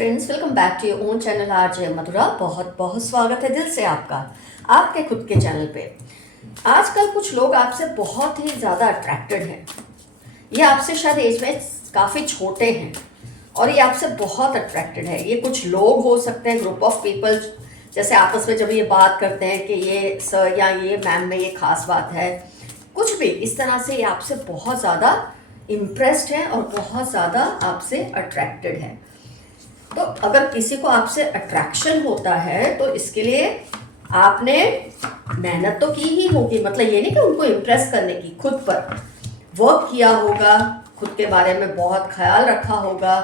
Friends, welcome back to your own channel RJ Madhura. बहुत बहुत स्वागत है दिल से आपका आपके खुद के चैनल पे। आजकल कुछ लोग आपसे बहुत ही ज़्यादा अट्रैक्टेड हैं। ये आपसे शायद एज में काफ़ी छोटे हैं और ये आपसे बहुत अट्रैक्टेड है। ये कुछ लोग हो सकते हैं, ग्रुप ऑफ पीपल, जैसे आपस में जब ये बात करते हैं कि ये सर या ये मैम में ये खास बात है, कुछ भी इस तरह से ये आपसे बहुत ज़्यादा इम्प्रेस्ड है और बहुत ज़्यादा आपसे अट्रैक्टेड है। तो अगर किसी को आपसे अट्रैक्शन होता है तो इसके लिए आपने मेहनत तो की ही होगी। मतलब ये नहीं कि उनको इम्प्रेस करने की, खुद पर वर्क किया होगा, खुद के बारे में बहुत ख्याल रखा होगा,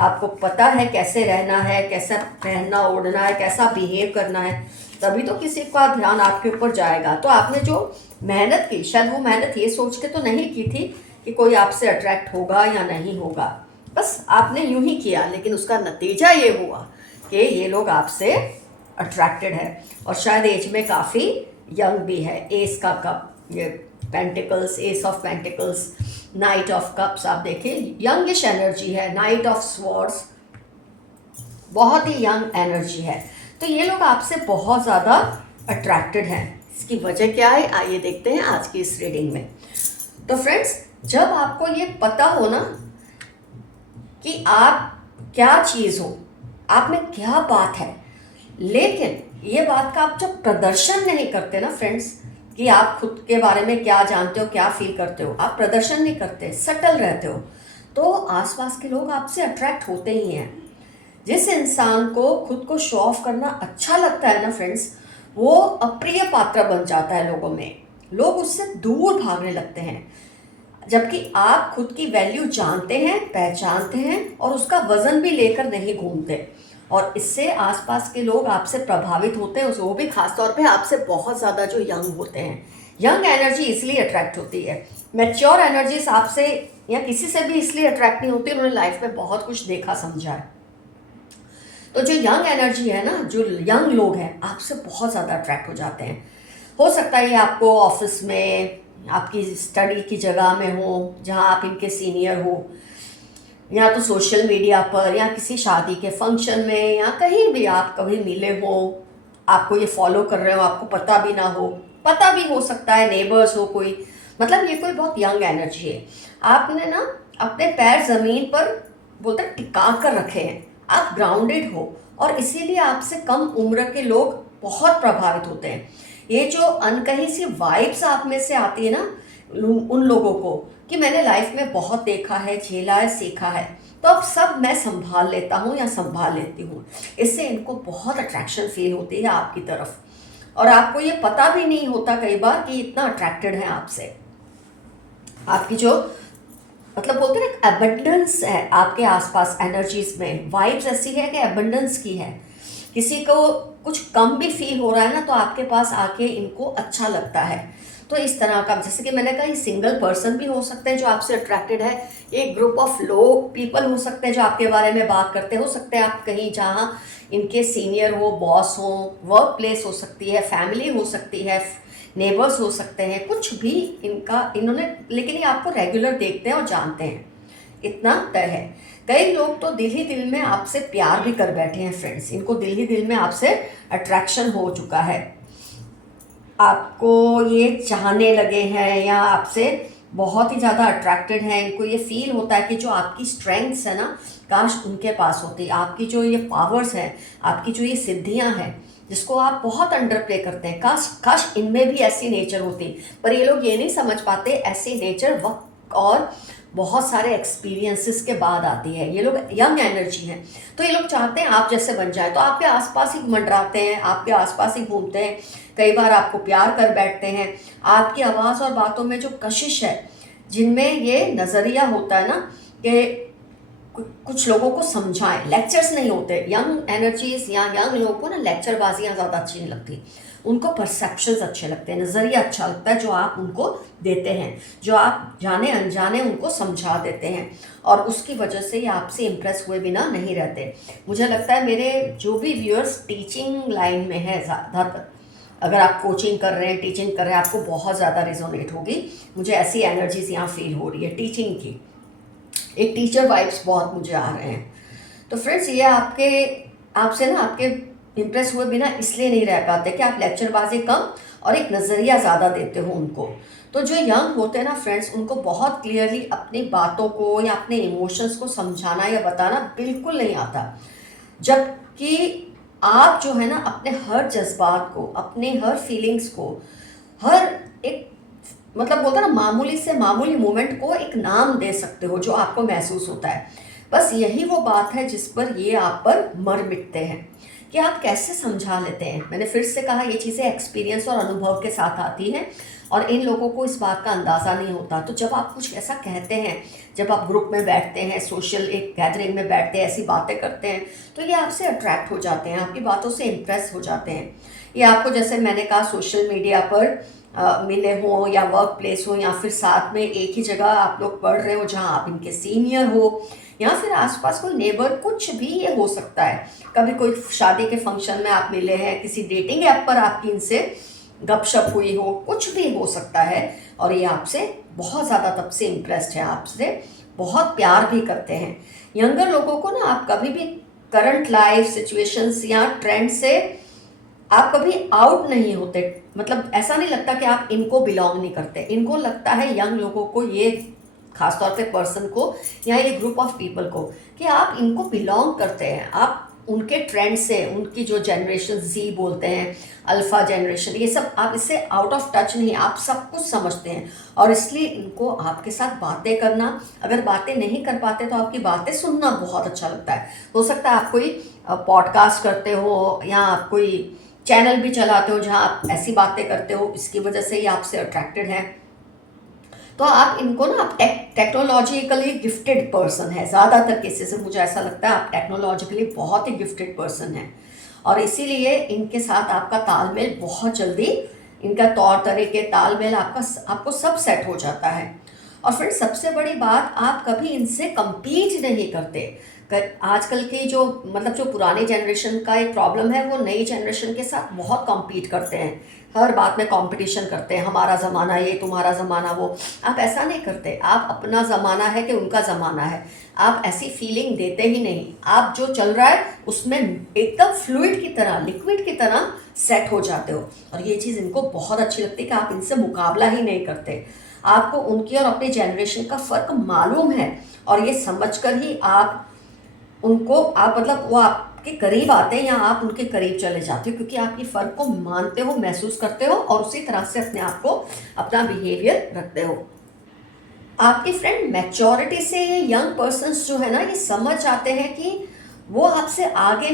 आपको पता है कैसे रहना है, कैसा पहनना ओढ़ना है, कैसा बिहेव करना है, तभी तो किसी का ध्यान आपके ऊपर जाएगा। तो आपने जो मेहनत की, शायद वो मेहनत ये सोच के तो नहीं की थी कि कोई आपसे अट्रैक्ट होगा या नहीं होगा, बस आपने यूं ही किया, लेकिन उसका नतीजा ये हुआ कि ये लोग आपसे अट्रैक्टेड है और शायद एज में काफ़ी यंग भी है। एस का कप, ये pentacles, S of pentacles, night of cups, आप देखिए यंगिश एनर्जी है। नाइट ऑफ स्वॉर्ड्स, बहुत ही यंग एनर्जी है। तो ये लोग आपसे बहुत ज़्यादा अट्रैक्टेड हैं। इसकी वजह क्या है, आइए देखते हैं आज की इस रीडिंग में। तो फ्रेंड्स, जब आपको ये पता हो ना कि आप क्या चीज़ हो, आप में क्या बात है, लेकिन ये बात का आप जब प्रदर्शन नहीं करते ना फ्रेंड्स, कि आप खुद के बारे में क्या जानते हो, क्या फील करते हो, आप प्रदर्शन नहीं करते, सटल रहते हो, तो आसपास के लोग आपसे अट्रैक्ट होते ही हैं। जिस इंसान को खुद को शो ऑफ करना अच्छा लगता है ना फ्रेंड्स, वो अप्रिय पात्र बन जाता है लोगों में। लोग उससे दूर भागने लगते हैं। जबकि आप खुद की वैल्यू जानते हैं, पहचानते हैं और उसका वजन भी लेकर नहीं घूमते, और इससे आसपास के लोग आपसे प्रभावित होते हैं। वो भी खास तौर पे आपसे बहुत ज़्यादा जो यंग होते हैं। यंग एनर्जी इसलिए अट्रैक्ट होती है। मैच्योर एनर्जीज आपसे या किसी से भी इसलिए अट्रैक्ट नहीं होती, उन्होंने लाइफ में बहुत कुछ देखा समझा है। तो जो यंग एनर्जी है ना, जो यंग लोग हैं, आपसे बहुत ज़्यादा अट्रैक्ट हो जाते हैं। हो सकता है ये आपको ऑफिस में, आपकी स्टडी की जगह में हो जहाँ आप इनके सीनियर हो, या तो सोशल मीडिया पर, या किसी शादी के फंक्शन में, या कहीं भी आप कभी मिले हो, आपको ये फॉलो कर रहे हो, आपको पता भी ना हो, पता भी हो सकता है नेबर्स हो कोई। मतलब ये कोई बहुत यंग एनर्जी है। आपने ना अपने पैर ज़मीन पर बोलते टिका कर रखे हैं, आप ग्राउंडेड हो, और इसीलिए आपसे कम उम्र के लोग बहुत प्रभावित होते हैं। ये जो अनकही सी वाइब्स आप में से आती है ना उन लोगों को, कि मैंने लाइफ में बहुत देखा है, झेला है, सीखा है, तो अब सब मैं संभाल लेता हूँ या संभाल लेती हूँ, इससे इनको बहुत अट्रैक्शन फील होती है आपकी तरफ। और आपको ये पता भी नहीं होता कई बार कि इतना अट्रैक्टेड है आपसे। आपकी जो मतलब बोलते हैं ना एबंडेंस है आपके आसपास एनर्जीज में, वाइब्स ऐसी है कि एबंडेंस की है। किसी को कुछ कम भी फील हो रहा है ना, तो आपके पास आके इनको अच्छा लगता है। तो इस तरह का, जैसे कि मैंने कहा, ये सिंगल पर्सन भी हो सकते हैं जो आपसे अट्रैक्टेड है, एक ग्रुप ऑफ लोग, पीपल हो सकते हैं जो आपके बारे में बात करते हो सकते हैं आप कहीं जहाँ इनके सीनियर हो, बॉस हो, वर्क प्लेस हो सकती है, फैमिली हो सकती है, नेबर्स हो सकते हैं, कुछ भी इनका इन्होंने, लेकिन ये आपको रेगुलर देखते हैं और जानते हैं, इतना तय है। कई लोग तो दिल ही दिल में आपसे प्यार भी कर बैठे हैं फ्रेंड्स, इनको दिल ही दिल में आपसे अट्रैक्शन हो चुका है, आपको ये चाहने लगे हैं या आपसे बहुत ही ज़्यादा अट्रैक्टेड हैं। इनको ये फील होता है कि जो आपकी स्ट्रेंथ्स है ना, काश उनके पास होती। आपकी जो ये पावर्स हैं, आपकी जो ये सिद्धियां हैं, जिसको आप बहुत अंडर प्ले करते हैं, काश काश इनमें भी ऐसी नेचर होती। पर ये लोग ये नहीं समझ पाते, ऐसी नेचर वक्त और बहुत सारे एक्सपीरियंसेस के बाद आती है। ये लोग यंग एनर्जी हैं, तो ये लोग चाहते हैं आप जैसे बन जाए, तो आपके आसपास ही मंडराते हैं, आपके आसपास ही घूमते हैं, कई बार आपको प्यार कर बैठते हैं। आपकी आवाज़ और बातों में जो कशिश है, जिनमें ये नज़रिया होता है ना कि कुछ लोगों को समझाएं, लेक्चर्स नहीं होते। यंग एनर्जीज या यंग लोगों को ना लेक्चरबाजियाँ ज़्यादा अच्छी नहीं लगती, उनको परसेप्शंस अच्छे लगते हैं, नज़रिया अच्छा लगता है जो आप उनको देते हैं, जो आप जाने अनजाने उनको समझा देते हैं, और उसकी वजह से ये आपसे इम्प्रेस हुए बिना नहीं रहते। मुझे लगता है मेरे जो भी व्यूअर्स टीचिंग लाइन में है, ज़्यादातर अगर आप कोचिंग कर रहे हैं, टीचिंग कर रहे हैं, आपको बहुत ज़्यादा रिजोनेट होगी। मुझे ऐसी एनर्जीज यहाँ फील हो रही है टीचिंग की, एक टीचर वाइब्स बहुत मुझे आ रहे हैं। तो फ्रेंड्स ये आपसे ना आपके इम्प्रेस हुए बिना इसलिए नहीं रह पाते कि आप लेक्चरबाजी कम और एक नज़रिया ज़्यादा देते हो उनको। तो जो यंग होते हैं ना फ्रेंड्स, उनको बहुत क्लियरली अपनी बातों को या अपने इमोशंस को समझाना या बताना बिल्कुल नहीं आता। जबकि आप जो है ना अपने हर जज्बात को, अपने हर फीलिंग्स को, हर एक मतलब बोलते हैं ना मामूली से मामूली मोमेंट को एक नाम दे सकते हो जो आपको महसूस होता है। बस यही वो बात है जिस पर ये आप पर मर मिटते हैं कि आप कैसे समझा लेते हैं। मैंने फिर से कहा, ये चीज़ें एक्सपीरियंस और अनुभव के साथ आती हैं और इन लोगों को इस बात का अंदाज़ा नहीं होता। तो जब आप कुछ ऐसा कहते हैं, जब आप ग्रुप में बैठते हैं, सोशल एक गैदरिंग में बैठते हैं, ऐसी बातें करते हैं, तो ये आपसे अट्रैक्ट हो जाते हैं, आपकी बातों से इम्प्रेस हो जाते हैं। ये आपको, जैसे मैंने कहा, सोशल मीडिया पर मिले हों या वर्क प्लेस हो या फिर साथ में एक ही जगह आप लोग पढ़ रहे हो जहाँ आप इनके सीनियर हो, या फिर आसपास कोई नेबर, कुछ भी ये हो सकता है। कभी कोई शादी के फंक्शन में आप मिले हैं, किसी डेटिंग ऐप पर आपकी इनसे गपशप हुई हो, कुछ भी हो सकता है और ये आपसे बहुत ज़्यादा तब से इम्प्रेस्ड है, आपसे बहुत प्यार भी करते हैं। यंगर लोगों को ना आप कभी भी करंट लाइफ सिचुएशंस या ट्रेंड से आप कभी आउट नहीं होते। मतलब ऐसा नहीं लगता कि आप इनको बिलोंग नहीं करते। इनको लगता है, यंग लोगों को, ये खासतौर पे पर्सन को या ये ग्रुप ऑफ पीपल को, कि आप इनको बिलोंग करते हैं। आप उनके ट्रेंड से, उनकी जो जनरेशन जी बोलते हैं, अल्फा जनरेशन, ये सब, आप इससे आउट ऑफ टच नहीं, आप सब कुछ समझते हैं और इसलिए इनको आपके साथ बातें करना, अगर बातें नहीं कर पाते तो आपकी बातें सुनना बहुत अच्छा लगता है। हो सकता है आप कोई पॉडकास्ट करते हो या आप कोई चैनल भी चलाते हो जहाँ आप ऐसी बातें करते हो, इसकी वजह से ही आपसे अट्रैक्टेड है। तो आप इनको ना, आप टेक्नोलॉजिकली गिफ्टेड पर्सन है, ज़्यादातर केसेस में मुझे ऐसा लगता है आप टेक्नोलॉजिकली बहुत ही गिफ्टेड पर्सन है और इसीलिए इनके साथ आपका तालमेल बहुत जल्दी, इनका तौर तरीके, तालमेल आपको सब सेट हो जाता है। और फिर सबसे बड़ी बात, आप कभी इनसे compete नहीं करते। आजकल की जो, मतलब जो पुरानी जनरेशन का एक प्रॉब्लम है, वो नई जनरेशन के साथ बहुत compete करते हैं, हर बात में कंपटीशन करते हैं, हमारा ज़माना ये, तुम्हारा ज़माना वो। आप ऐसा नहीं करते, आप अपना ज़माना है कि उनका ज़माना है, आप ऐसी फीलिंग देते ही नहीं। आप जो चल रहा है उसमें एकदम फ्लूइड की तरह, लिक्विड की तरह सेट हो जाते हो और ये चीज़ इनको बहुत अच्छी लगती है कि आप इनसे मुकाबला ही नहीं करते। आपको उनकी और अपनी जनरेशन का फ़र्क मालूम है और ये समझकर ही आप उनको, आप मतलब वो आपके करीब आते हैं या आप उनके करीब चले जाते हो, क्योंकि आप ये फ़र्क को मानते हो, महसूस करते हो और उसी तरह से अपने आप को, अपना बिहेवियर रखते हो। आपकी फ्रेंड मैच्योरिटी से ये यंग पर्सन्स जो है ना, ये समझ जाते हैं कि वो आपसे आगे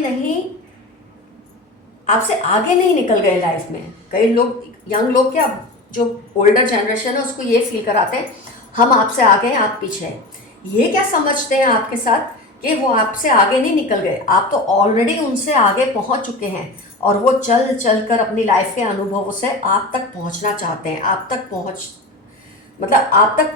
नहीं निकल गए लाइफ में। कई लोग, यंग लोग क्या, जो ओल्डर जनरेशन है उसको ये फील कराते हैं हम आपसे आगे हैं, आप पीछे हैं। ये क्या समझते हैं आपके साथ कि वो आपसे आगे नहीं निकल गए, आप तो ऑलरेडी उनसे आगे पहुंच चुके हैं और वो चल चल कर अपनी लाइफ के अनुभवों से आप तक पहुंचना चाहते हैं, आप तक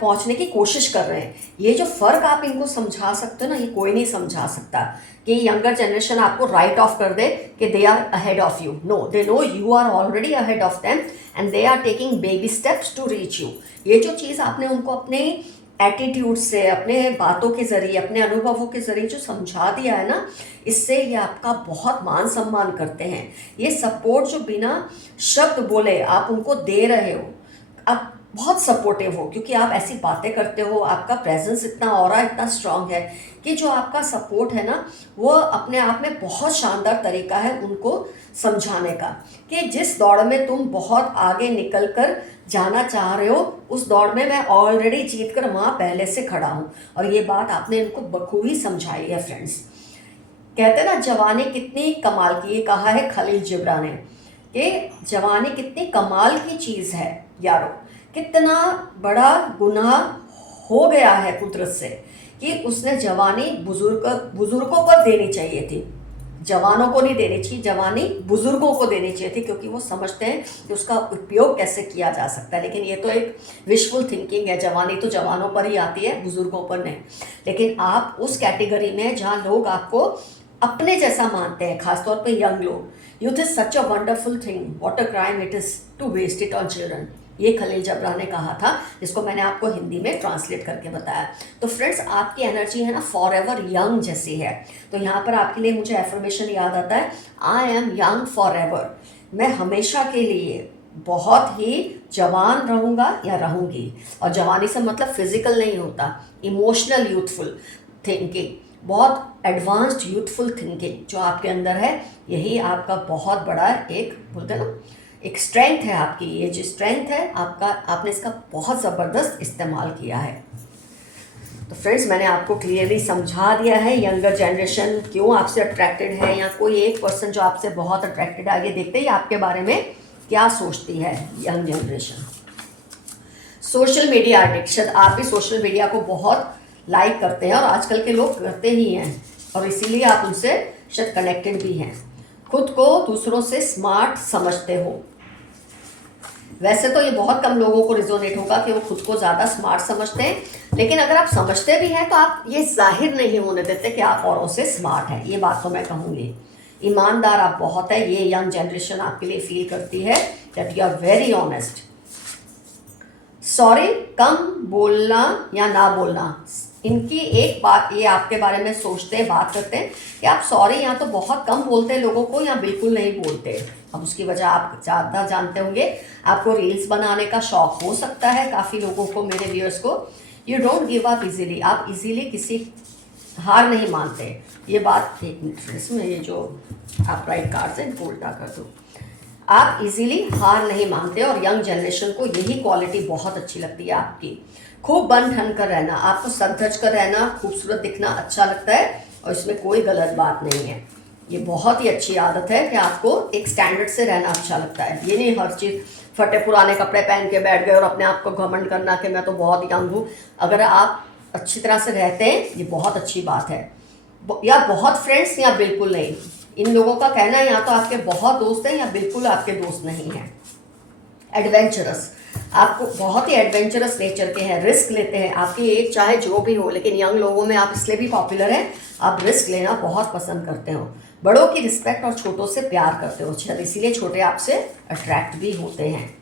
पहुंचने की कोशिश कर रहे हैं। ये जो फ़र्क आप इनको समझा सकते हो ना, ये कोई नहीं समझा सकता कि यंगर जनरेशन आपको राइट ऑफ कर दे कि they are ahead of you. No, they know you are already ahead of them and they are taking baby steps to reach you. ये जो चीज़ आपने उनको अपने एटीट्यूड से, अपने बातों के ज़रिए, अपने अनुभवों के ज़रिए जो समझा दिया है ना, इससे ये आपका बहुत मान सम्मान करते हैं। ये सपोर्ट जो बिना शब्द बोले आप उनको दे रहे हो, आप बहुत सपोर्टिव हो क्योंकि आप ऐसी बातें करते हो, आपका प्रेजेंस इतना, ऑरा इतना स्ट्रांग है कि जो आपका सपोर्ट है ना, वो अपने आप में बहुत शानदार तरीका है उनको समझाने का कि जिस दौड़ में तुम बहुत आगे निकल कर जाना चाह रहे हो, उस दौड़ में मैं ऑलरेडी जीत कर वहाँ पहले से खड़ा हूँ। और ये बात आपने इनको बखूबी समझाई है फ्रेंड्स। कहते हैं ना, जवानी कितनी कमाल की, ये कहा है खलील जिब्रान ने कि जवानी कितनी कमाल की चीज़ है यारो। कितना बड़ा गुनाह हो गया है कुदरत से कि उसने जवानी बुजुर्गों पर देनी चाहिए थी, जवानों को नहीं देनी चाहिए, जवानी बुजुर्गों को देनी चाहिए थी, क्योंकि वो समझते हैं कि उसका उपयोग कैसे किया जा सकता है। लेकिन ये तो एक विशफुल थिंकिंग है, जवानी तो जवानों पर ही आती है, बुजुर्गों पर नहीं। लेकिन आप उस कैटेगरी में जहाँ लोग आपको अपने जैसा मानते हैं, खासतौर पे यंग लोग। Youth is such a wonderful thing, what a crime it is to waste it on children. ये खलील जबरा ने कहा था, जिसको मैंने आपको हिंदी में ट्रांसलेट करके बताया। तो फ्रेंड्स, आपकी एनर्जी है ना फॉर एवर यंग जैसी है। तो यहाँ पर आपके लिए मुझे एफर्मेशन याद आता है, I am young for ever. मैं हमेशा के लिए बहुत ही जवान रहूँगा या रहूँगी। और जवानी से मतलब फिजिकल नहीं होता, इमोशनल यूथफुल थिंकिंग, बहुत एडवांस्ड यूथफुल थिंकिंग जो आपके अंदर है, यही आपका बहुत बड़ा एक बोलते हैं ना एक स्ट्रेंथ है आपकी। ये जो स्ट्रेंथ है आपका, आपने इसका बहुत ज़बरदस्त इस्तेमाल किया है। तो फ्रेंड्स, मैंने आपको क्लियरली समझा दिया है यंगर जनरेशन क्यों आपसे अट्रैक्टेड है, या कोई एक पर्सन जो आपसे बहुत अट्रैक्टेड है। आगे देखते ही आपके बारे में क्या सोचती है young generation. Social media addiction, आप भी सोशल मीडिया को बहुत लाइक करते हैं और आजकल के लोग करते ही हैं, और इसीलिए आप उनसे शायद कनेक्टेड भी हैं। खुद को दूसरों से स्मार्ट समझते हो। वैसे तो ये बहुत कम लोगों को रिजोनेट होगा कि वो खुद को ज़्यादा स्मार्ट समझते हैं, लेकिन अगर आप समझते भी हैं तो आप ये जाहिर नहीं होने देते कि आप औरों से स्मार्ट हैं। ये बात तो मैं कहूँगी। ईमानदार आप बहुत है, ये यंग जनरेशन आपके लिए फील करती है that you are very honest. Sorry कम बोलना या ना बोलना, इनकी एक बात ये आपके बारे में सोचते हैं, बात करते हैं कि आप सॉरी या तो बहुत कम बोलते हैं लोगों को या बिल्कुल नहीं बोलते। अब उसकी वजह आप ज़्यादा जानते होंगे, आपको रील्स बनाने का शौक हो सकता है काफ़ी लोगों को, मेरे व्यूअर्स को। You don't give up easily, आप इजीली किसी हार नहीं मानते। ये बात एक मिनट, इसमें ये जो आप राइट कार्ड से इनको उल्टा कर दो। आप इजीली हार नहीं मानते और यंग जनरेशन को यही क्वालिटी बहुत अच्छी लगती है आपकी। खूब बन ठन कर रहना, आपको सज धज कर रहना, खूबसूरत दिखना अच्छा लगता है और इसमें कोई गलत बात नहीं है। ये बहुत ही अच्छी आदत है कि आपको एक स्टैंडर्ड से रहना अच्छा लगता है। ये नहीं हर चीज़ फटे पुराने कपड़े पहन के बैठ गए और अपने आप को घमंड करना कि मैं तो बहुत यंग हूँ। अगर आप अच्छी तरह से रहते हैं, ये बहुत अच्छी बात है। या बहुत फ्रेंड्स या बिल्कुल नहीं, इन लोगों का कहना है या तो आपके बहुत दोस्त हैं या बिल्कुल आपके दोस्त नहीं हैं। एडवेंचरस, आपको बहुत ही एडवेंचरस नेचर के हैं, रिस्क लेते हैं। आपकी एज चाहे जो भी हो, लेकिन यंग लोगों में आप इसलिए भी पॉपुलर हैं, आप रिस्क लेना बहुत पसंद करते हो। बड़ों की रिस्पेक्ट और छोटों से प्यार करते हो, शायद इसीलिए छोटे आपसे अट्रैक्ट भी होते हैं।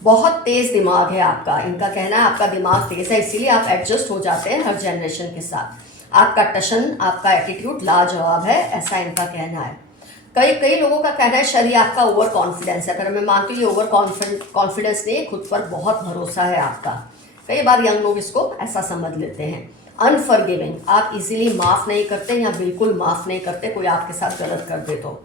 बहुत तेज़ दिमाग है आपका, इनका कहना है आपका दिमाग तेज़ है, इसीलिए आप एडजस्ट हो जाते हैं हर जनरेशन के साथ। आपका टशन, आपका एटीट्यूड लाजवाब है, ऐसा इनका कहना है। कई लोगों का कहना है शायद आपका ओवर कॉन्फिडेंस है, पर मैं मानती हूँ ये ओवर कॉन्फिडेंस नहीं, खुद पर बहुत भरोसा है आपका। कई बार यंग लोग इसको ऐसा समझ लेते हैं। अनफॉरगिविंग, आप इजीली माफ़ नहीं करते या बिल्कुल माफ़ नहीं करते कोई आपके साथ गलत कर दे तो।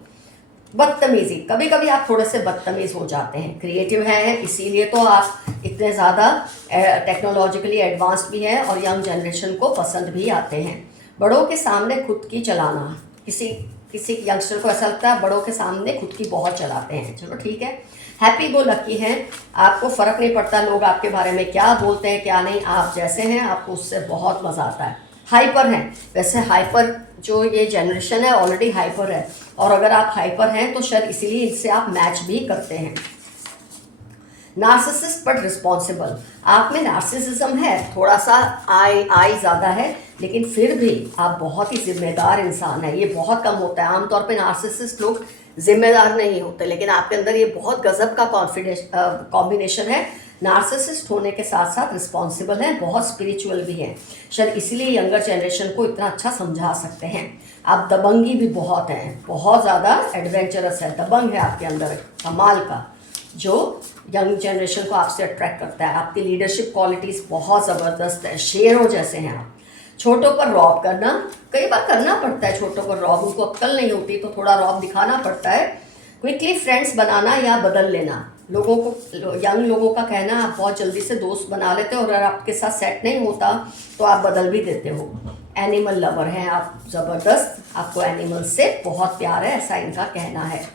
बदतमीजी, कभी कभी आप थोड़े से बदतमीज़ हो जाते हैं। क्रिएटिव हैं, इसीलिए तो आप इतने ज़्यादा टेक्नोलॉजिकली एडवांस्ड भी हैं और यंग जनरेशन को पसंद भी आते हैं। बड़ों के सामने खुद की चलाना, किसी यंगस्टर को ऐसा लगता है बड़ों के सामने खुद की बहुत चलाते हैं। चलो ठीक है। हैप्पी गो लकी हैं, आपको फ़र्क नहीं पड़ता लोग आपके बारे में क्या बोलते हैं क्या नहीं, आप जैसे हैं आपको उससे बहुत मज़ा आता है। हाइपर हैं, वैसे हाइपर जो ये जनरेशन है ऑलरेडी हाइपर है, और अगर आप हाइपर हैं तो शायद इसीलिए इससे आप मैच भी करते हैं। नार्सिसिस्ट बट रिस्पॉन्सिबल, आप में नार्सिसिज्म है, थोड़ा सा आई ज़्यादा है, लेकिन फिर भी आप बहुत ही जिम्मेदार इंसान है। ये बहुत कम होता है, आमतौर पे नार्सिसिस्ट लोग जिम्मेदार नहीं होते, लेकिन आपके अंदर ये बहुत गजब का कॉम्बिनेशन है। नार्सिसिस्ट होने के साथ साथ रिस्पॉन्सिबल हैं, बहुत स्पिरिचुअल भी हैं, शायद इसीलिए यंगर जनरेशन को इतना अच्छा समझा सकते हैं। आप दबंगी भी बहुत हैं, बहुत ज़्यादा एडवेंचरस है, दबंग है आपके अंदर कमाल का, जो यंग जनरेशन को आपसे अट्रैक्ट करता है। आपकी लीडरशिप क्वालिटीज़ बहुत ज़बरदस्त है, शेरों जैसे हैं आप। छोटों पर रौब करना, कई बार करना पड़ता है छोटों पर रौब, उनको अक्ल नहीं होती तो थोड़ा रौब दिखाना पड़ता है। क्विकली फ्रेंड्स बनाना या बदल लेना, लोगों को, यंग लोगों का कहना आप बहुत जल्दी से दोस्त बना लेते हो और अगर आपके साथ सेट नहीं होता तो आप बदल भी देते हो। एनिमल लवर हैं आप, ज़बरदस्त, आपको एनिमल से बहुत प्यार है, ऐसा इनका कहना है।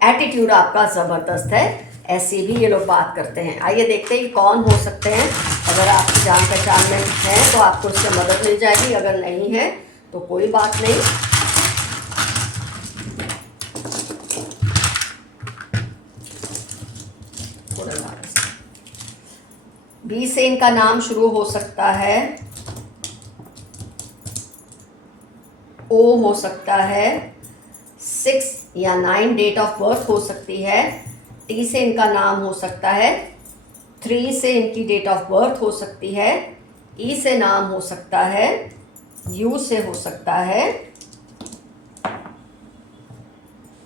एटीट्यूड आपका ज़बरदस्त है, ऐसी भी ये लोग बात करते हैं। आइए देखते हैं कि कौन हो सकते हैं। अगर आपकी जान पहचान में हैं तो आपको इससे मदद मिल जाएगी, अगर नहीं है तो कोई बात नहीं। बी से इनका नाम शुरू हो सकता है, ओ हो सकता है, 6 या 9 डेट ऑफ बर्थ हो सकती है, T से इनका नाम हो सकता है, 3 से इनकी डेट ऑफ बर्थ हो सकती है, E से नाम हो सकता है, U से हो सकता है,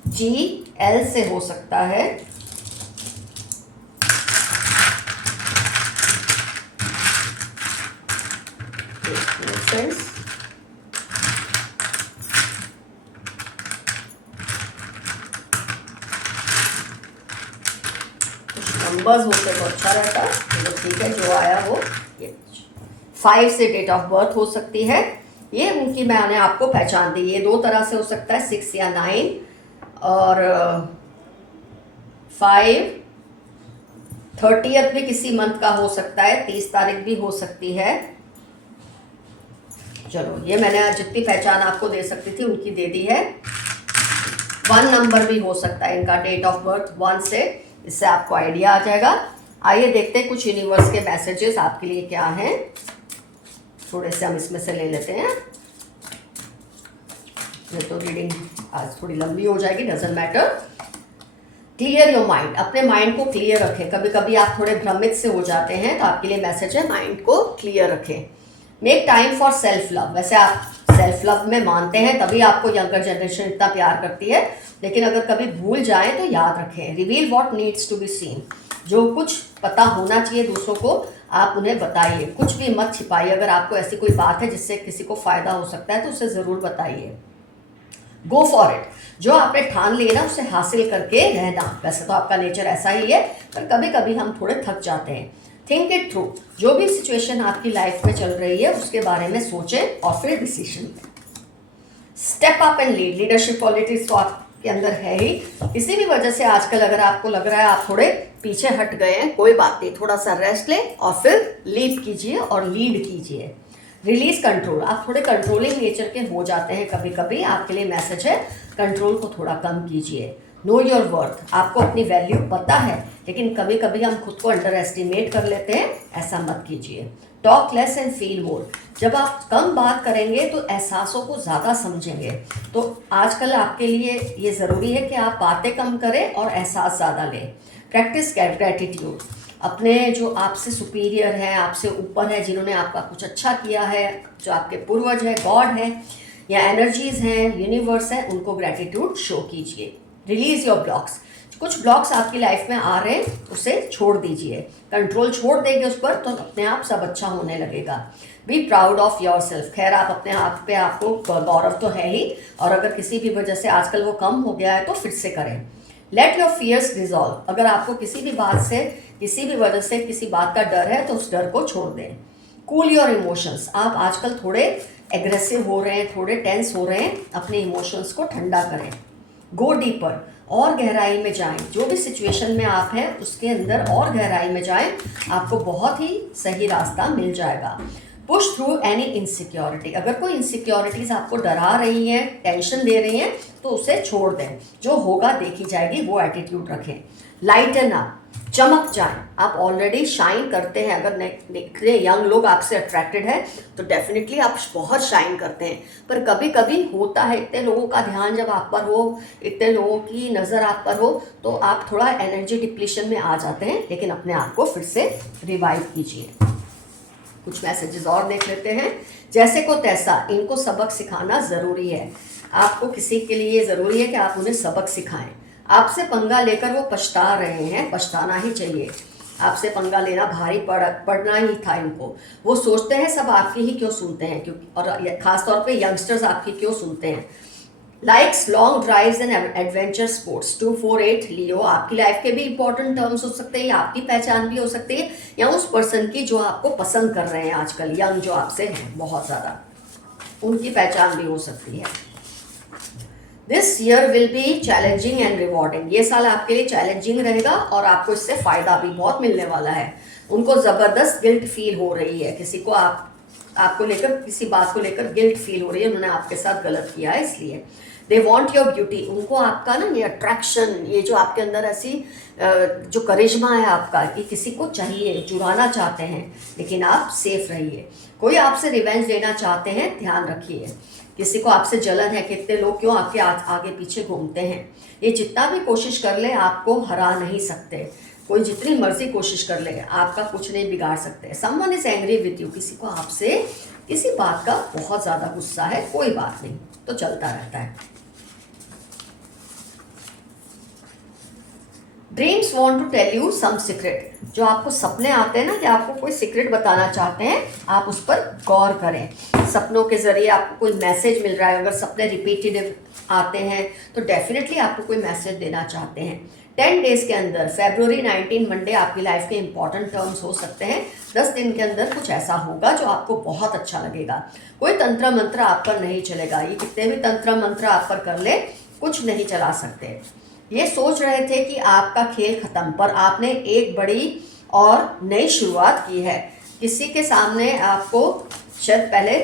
G L से हो सकता है, नंबर्स होते तो अच्छा रहता, तो ठीक है जो आया वो। ये 5 से डेट ऑफ बर्थ हो सकती है, ये उनकी मैंने आपको पहचान दी। ये दो तरह से हो सकता है, 6 या 9, और 5 30th भी किसी मंथ का हो सकता है, 30 तारीख भी हो सकती है। चलो ये मैंने आज जितनी पहचान आपको दे सकती थी उनकी दे दी है। 1 नंबर भी हो सकता है इनका, डेट ऑफ बर्थ 1 से, इससे आपको आइडिया आ जाएगा। आइए देखते हैं कुछ यूनिवर्स के मैसेजेस आपके लिए क्या हैं। थोड़े से हम इसमें से ले लेते हैं, ये तो रीडिंग आज थोड़ी लंबी हो जाएगी, doesn't matter. Clear your mind, अपने माइंड को क्लियर रखें। कभी कभी आप थोड़े भ्रमित से हो जाते हैं, तो आपके लिए मैसेज है माइंड को क्लियर रखें। Make time for self love, वैसे आप सेल्फ लव में मानते हैं तभी आपको यंगर जनरेशन इतना प्यार करती है, लेकिन अगर कभी भूल जाएं तो याद रखें। Reveal what needs to be seen, जो कुछ पता होना चाहिए दूसरों को आप उन्हें बताइए, कुछ भी मत छिपाइए। अगर आपको ऐसी कोई बात है जिससे किसी को फ़ायदा हो सकता है तो उसे ज़रूर बताइए। गो फॉर इट, जो आपने ठान लिए ना उसे हासिल करके रहना। वैसे तो आपका नेचर ऐसा ही है, पर कभी कभी हम थोड़े थक जाते हैं। थिंक इट थ्रू, जो भी सिचुएशन आपकी लाइफ में चल रही है उसके बारे में सोचें और फिर डिसीजन लें। Step up and lead, leadership qualities तो आपके अंदर है ही। किसी भी वजह से आजकल अगर आपको लग रहा है आप थोड़े पीछे हट गए हैं, कोई बात नहीं, थोड़ा सा रेस्ट लें और फिर लीड कीजिए और लीड कीजिए। रिलीज कंट्रोल, आप थोड़े कंट्रोलिंग नेचर के हो जाते हैं कभी कभी, आपके लिए मैसेज है कंट्रोल को थोड़ा कम कीजिए। नो योर वर्थ, आपको अपनी वैल्यू पता है, लेकिन कभी कभी हम खुद को अंडर एस्टिमेट कर लेते हैं, ऐसा मत कीजिए। Talk less and feel more, जब आप कम बात करेंगे तो एहसासों को ज़्यादा समझेंगे। तो आजकल आपके लिए ये ज़रूरी है कि आप बातें कम करें और एहसास ज़्यादा लें। प्रैक्टिस ग्रैटिट्यूड, अपने जो आपसे सुपीरियर हैं, आपसे ऊपर है, जिन्होंने आपका कुछ अच्छा किया है, जो आपके पूर्वज हैं, गॉड है या एनर्जीज हैं, यूनिवर्स है, उनको ग्रैटिट्यूड शो कीजिए। रिलीज योर ब्लॉक्स, कुछ ब्लॉक्स आपकी लाइफ में आ रहे हैं उसे छोड़ दीजिए। कंट्रोल छोड़ देंगे उस पर तो अपने आप सब अच्छा होने लगेगा। Be proud of your self, खैर आप अपने आप पे आपको गौरव तो है ही, और अगर किसी भी वजह से आजकल वो कम हो गया है तो फिर से करें। लेट योर फियर्स डिजॉल्व, अगर आपको किसी भी बात से, किसी भी वजह से किसी बात का डर है तो उस डर को छोड़ दें। कूल योर इमोशंस, आप आजकल थोड़े एग्रेसिव हो रहे हैं, थोड़े टेंस हो रहे हैं, अपने इमोशंस को ठंडा करें। गो डीपर, और गहराई में जाएं, जो भी सिचुएशन में आप हैं उसके अंदर और गहराई में जाएं, आपको बहुत ही सही रास्ता मिल जाएगा। पुश थ्रू एनी इनसिक्योरिटी, अगर कोई इनसिक्योरिटीज़ आपको डरा रही हैं, टेंशन दे रही हैं, तो उसे छोड़ दें, जो होगा देखी जाएगी, वो एटीट्यूड रखें। लाइटन अप, चमक जाएं, आप ऑलरेडी शाइन करते हैं। अगर निकले यंग लोग आपसे अट्रैक्टेड है तो डेफिनेटली आप बहुत शाइन करते हैं, पर कभी कभी होता है इतने लोगों का ध्यान जब आप पर हो, इतने लोगों की नज़र आप पर हो, तो आप थोड़ा एनर्जी डिप्लीशन में आ जाते हैं, लेकिन अपने आप को फिर से रिवाइव कीजिए। कुछ मैसेजेस और देख लेते हैं। जैसे को तैसा, इनको सबक सिखाना ज़रूरी है। आपको किसी के लिए ज़रूरी है कि आप उन्हें सबक सिखाएं। आपसे पंगा लेकर वो पछता रहे हैं, पछताना ही चाहिए। आपसे पंगा लेना भारी पड़ना ही था इनको। वो सोचते हैं सब आपकी ही क्यों सुनते हैं, क्योंकि और ख़ासतौर पे यंगस्टर्स आपकी क्यों सुनते हैं। Likes long drives and adventure sports, 248 लियो, आपकी लाइफ के भी इंपॉर्टेंट टर्म्स हो सकते हैं, आपकी पहचान भी हो सकती है, या उस पर्सन की जो आपको पसंद कर रहे हैं आजकल, यंग जो आपसे हैं बहुत ज़्यादा, उनकी पहचान भी हो सकती है। This year will be challenging and rewarding, ये साल आपके लिए चैलेंजिंग रहेगा और आपको इससे फ़ायदा भी बहुत मिलने वाला है। उनको ज़बरदस्त गिल्ट फील हो रही है, किसी को आपको लेकर, किसी बात को लेकर गिल्ट फील हो रही है, उन्होंने आपके साथ गलत किया है इसलिए। दे वॉन्ट योर ब्यूटी, उनको आपका ना ये अट्रैक्शन, ये जो आपके अंदर ऐसी जो करिश्मा है आपका, ये किसी को चाहिए, जुड़ाना चाहते हैं, लेकिन आप सेफ रहिए। कोई आपसे रिवेंज लेना चाहते हैं, ध्यान रखिए। किसी को आपसे जलन है, कितने लोग क्यों आपके आगे पीछे घूमते हैं। ये जितना भी कोशिश कर ले आपको हरा नहीं सकते, कोई जितनी मर्जी कोशिश कर ले आपका कुछ नहीं बिगाड़ सकते। Someone is angry with you, किसी को आपसे किसी बात का बहुत ज़्यादा गुस्सा है, कोई बात नहीं, तो चलता रहता है। Dreams want to tell you some secret, जो आपको सपने आते हैं ना कि आपको कोई सीक्रेट बताना चाहते हैं, आप उस पर गौर करें। सपनों के जरिए आपको कोई मैसेज मिल रहा है, अगर सपने रिपीटेड आते हैं तो डेफिनेटली आपको कोई मैसेज देना चाहते हैं। 10 डेज के अंदर फरवरी 19 मंडे आपकी लाइफ के इंपॉर्टेंट टर्म्स हो सकते हैं। 10 दिन के अंदर कुछ ऐसा होगा जो आपको बहुत अच्छा लगेगा। कोई तंत्र मंत्र आप पर नहीं चलेगा, ये कितने भी तंत्र मंत्र आप पर कर ले कुछ नहीं चला सकते। ये सोच रहे थे कि आपका खेल खत्म, पर आपने एक बड़ी और नई शुरुआत की है। किसी के सामने आपको शायद पहले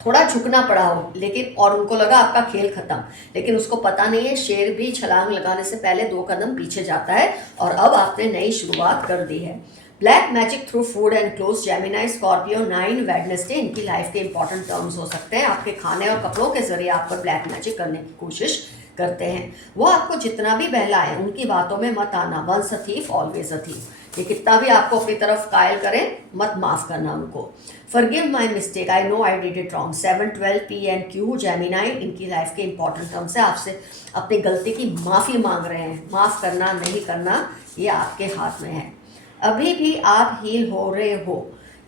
थोड़ा झुकना पड़ा हो, लेकिन और उनको लगा आपका खेल खत्म, लेकिन उसको पता नहीं है शेर भी छलांग लगाने से पहले 2 कदम पीछे जाता है, और अब आपने नई शुरुआत कर दी है। Black magic through food and clothes, Gemini, Scorpio, 9 Wednesday, इनकी लाइफ के इंपॉर्टेंट टर्म्स हो सकते हैं। आपके खाने और कपड़ों के जरिए आप पर ब्लैक मैजिक करने की कोशिश करते हैं। वो आपको जितना भी बहलाएं, उनकी बातों में मत आना। Once a thief always a thief, ये कितना भी आपको अपनी तरफ कायल करें, मत माफ करना उनको। Forgive my mistake, I know I did it wrong, 7, 12 P and Q, Gemini, इनकी लाइफ के इंपॉर्टेंट टर्म्स है। आपसे अपनी गलती की माफ़ी मांग रहे हैं। माफ़ करना नहीं करना ये आपके हाथ में है। अभी भी आप हील हो रहे हो,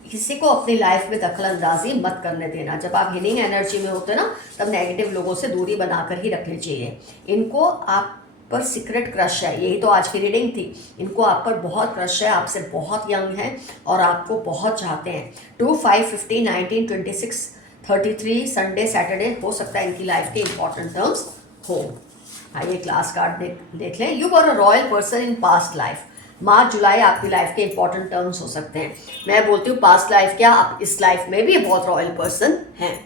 किसी को अपनी लाइफ में दखल अंदाजी मत करने देना। जब आप हीलिंग एनर्जी में होते ना, तब नेगेटिव लोगों से दूरी बनाकर ही रखनी चाहिए। इनको आप पर सीक्रेट क्रश है, यही तो आज की रीडिंग थी। इनको आप पर बहुत क्रश है, आपसे बहुत यंग है और आपको बहुत चाहते हैं। 2, 5, 15, 19, 26, 33 संडे सैटरडे हो सकता है इनकी लाइफ के इंपॉर्टेंट टर्म्स हो। आइए क्लास कार्ड देख लें। You were a royal person in past life, मार्च जुलाई आपकी लाइफ के इंपॉर्टेंट टर्म्स हो सकते हैं। मैं बोलती हूँ पास्ट लाइफ क्या, आप इस लाइफ में भी बहुत रॉयल पर्सन हैं।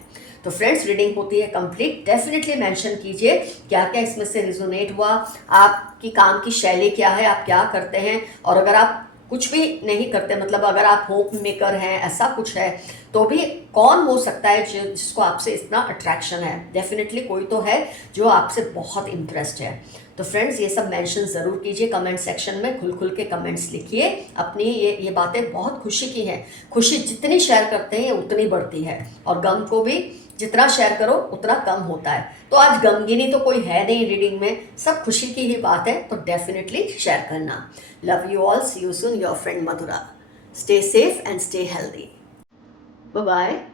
तो फ्रेंड्स, रीडिंग होती है कंप्लीट। डेफिनेटली मेंशन कीजिए क्या क्या इसमें से रिजोनेट हुआ, आपकी काम की शैली क्या है, आप क्या करते हैं, और अगर आप कुछ भी नहीं करते, मतलब अगर आप होप मेकर हैं, ऐसा कुछ है, तो भी कौन हो सकता है जिसको आपसे इतना अट्रैक्शन है। डेफिनेटली कोई तो है जो आपसे बहुत इंटरेस्ट है। तो फ्रेंड्स, ये सब मेंशन ज़रूर कीजिए कमेंट सेक्शन में, खुल के कमेंट्स लिखिए अपनी। ये बातें बहुत खुशी की हैं। खुशी जितनी शेयर करते हैं उतनी बढ़ती है, और गम को भी जितना शेयर करो उतना कम होता है। तो आज गमगीनी तो कोई है नहीं रीडिंग में, सब खुशी की ही बात है, तो डेफिनेटली शेयर करना। Love you all, see you soon, your friend Madhura. Stay safe and stay healthy. Bye bye.